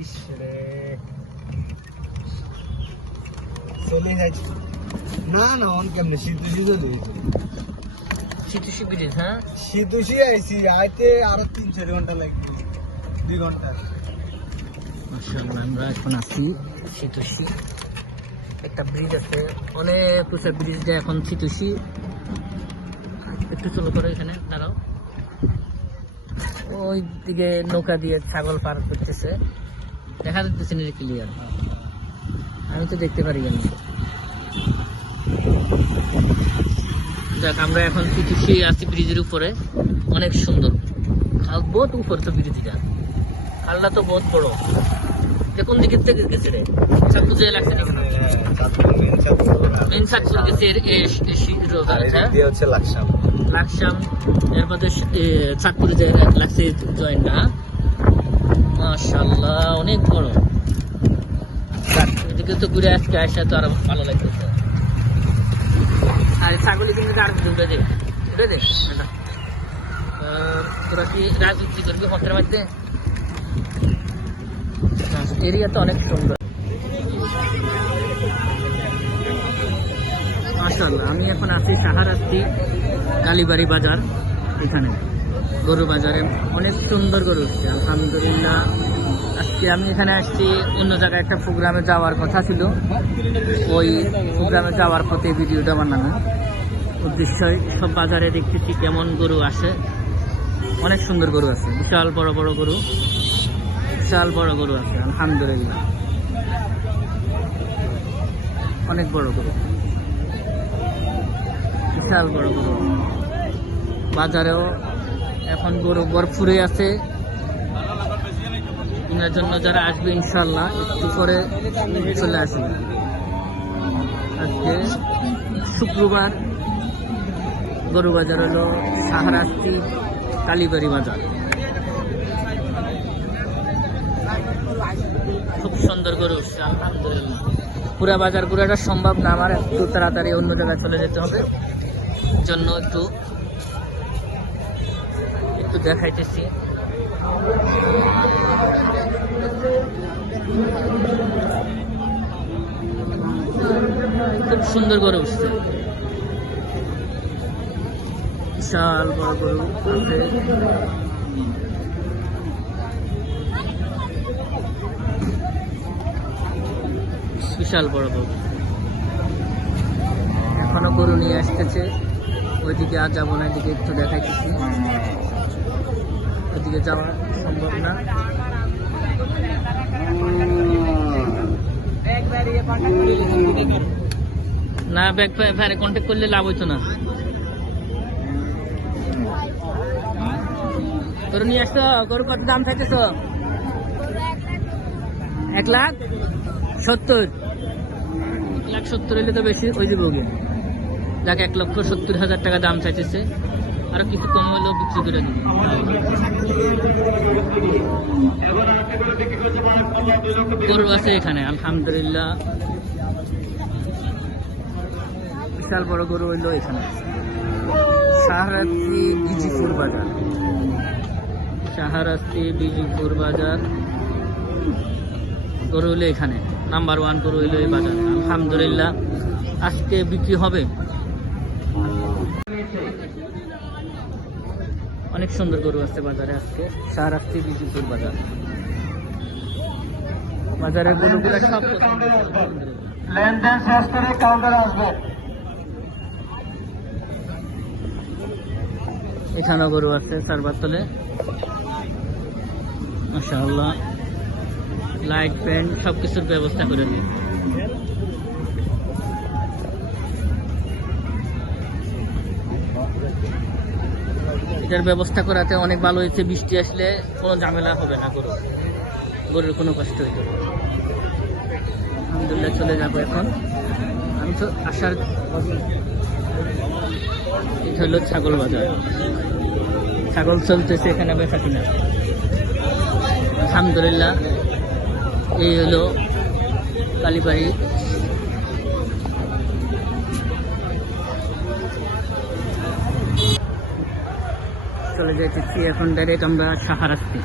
ইসরে চলে যাচ্ছে না না অন কেমনে শীতুষি চলে শীতুষি ব্রিজ, হ্যাঁ শীতুষি আইসি আইতে আরো 3-4 ঘন্টা লাগবে, 2 ঘন্টা। মাশাআল্লাহ, আমরা এখন আছি শীতুষি। একটা ব্রিজ আছে, অনেক উঁচা ব্রিজ দিয়ে এখন শীতুষি। একটু চলো করে এখানে দাঁড়াও। ওই দিকে নৌকা দিয়ে ছাগল পার করতেছে, দেখা যাচ্ছে না ক্লিয়ার, আমি তো দেখতে পারি না। দেখ আমরা এখন শীতুষি আছি ব্রিজের উপরে, অনেক সুন্দর। আর বহুত উপর তো ব্রিজটা, খালটা তো বহুত বড়। কোন দিকে থেকে গেছে রে? চাঁদপুর যে লাগছে না, মেন চাঁদপুর গেছে হচ্ছে লাকসাম। লাকসাম এরপরে চাঁদপুরে যে লাগছে জয়েন্টটা। মাশাআল্লাহ অনেক বড়। এদিকে তো ঘুরে আজকে আসা তো আরো ভালো লাগতেছে। আর ছাগলি কিন্তু আর উঠে দে, উঠে দে। তোরা কি রাজনীতি করবি হতের মধ্যে? এরিয়া তো অনেক সুন্দর। মাশাআল্লাহ, আমি এখন আছি শাহরাস্তি কালীবাড়ি বাজার। এখানে গরু বাজারে অনেক সুন্দর গরু উঠছে আলহামদুলিল্লাহ। আজকে আমি এখানে আসছি অন্য জায়গায় একটা প্রোগ্রামে যাওয়ার কথা ছিল, ওই প্রোগ্রামে যাওয়ার পথে ভিডিওটা বানানো উদ্দেশ্যই। সব বাজারে দেখতেছি কেমন গরু আসে, অনেক সুন্দর গরু আছে, বিশাল বড় বড় গরু, বিশাল বড় গরু আছে আলহামদুলিল্লাহ, অনেক বড় গরু, বিশাল বড় গরু। বাজারেও এখন গরু ভরপুরে আছে। কেনার জন্য যারা আসবে ইনশাল্লাহ একটু পরে চলে আসবে। আজকে শুক্রবার, গরু বাজার হলো শাহরাস্তি কালীবাড়ি বাজার। খুব সুন্দর গরু উঠছে আলহামদুলিল্লাহ। পুরা বাজার ঘুরাটা সম্ভব না আমার, একটু তাড়াতাড়ি অন্য জায়গায় চলে যেতে হবে, জন্য একটু দেখাইতেছি। খুব সুন্দর গরু উঠছে, বিশাল বড় গরু আছে। বিশাল বড় গরু, এখনো গরু নিয়ে আসতেছে। ওইদিকে আর যাবো না, এদিকে একটু দেখাইতেছি। ওইদিকে যাওয়া সম্ভব না। না ব্যাগ ভাইরে কন্ট্যাক্ট করলে লাভ হইতো না। গরু নিয়ে আসতো, গরু কত দাম চাইতেছ? 1,70,000। 1,70,000 হলে তো বেশি হয়ে যাবে। ওকে যাক, 1,70,000 টাকা দাম চাইতেছে, আরো কিছু কম হলেও বিক্রি করে দিবে। গরু আছে এখানে আলহামদুলিল্লাহ, বিশাল বড় গরু হইলো এখানে। শাহরাস্তি বিজিপুর বাজার, শাহরাস্তি বিজিপুর বাজার। গরু হইলো এখানে নাম্বার 1 গরু হইলো এই বাজার আলহামদুলিল্লাহ। আজকে বিক্রি হবে। অনেক সুন্দর গরু আছে বাজারে আজকে, শাহরাস্তি বিজিপুর বাজার। বাজারের গরুগুলো সব লেনদেন শেষ করে কাউন্টারে আসবে। এখানেও গরু আছে সারবাতলে মাশাআল্লাহ। লাইট ফ্যান সবকিছুর ব্যবস্থা করে দিই। এটার ব্যবস্থা করাতে অনেক ভালো হয়েছে, বৃষ্টি আসলে কোনো ঝামেলা হবে না, গরুর কোনো কষ্ট হইবে না। আলহামদুলিল্লাহ চলে যাবো এখন। আমি তো আসার, এটা হলো ছাগল বাজার, ছাগল চলতেছে এখানে বেচা কিনা আলহামদুলিল্লাহ। এই হলো কালীবাড়ি। চলে যাইতেছি এখন ডাইরেক্ট আমরা শাহরাস্তি।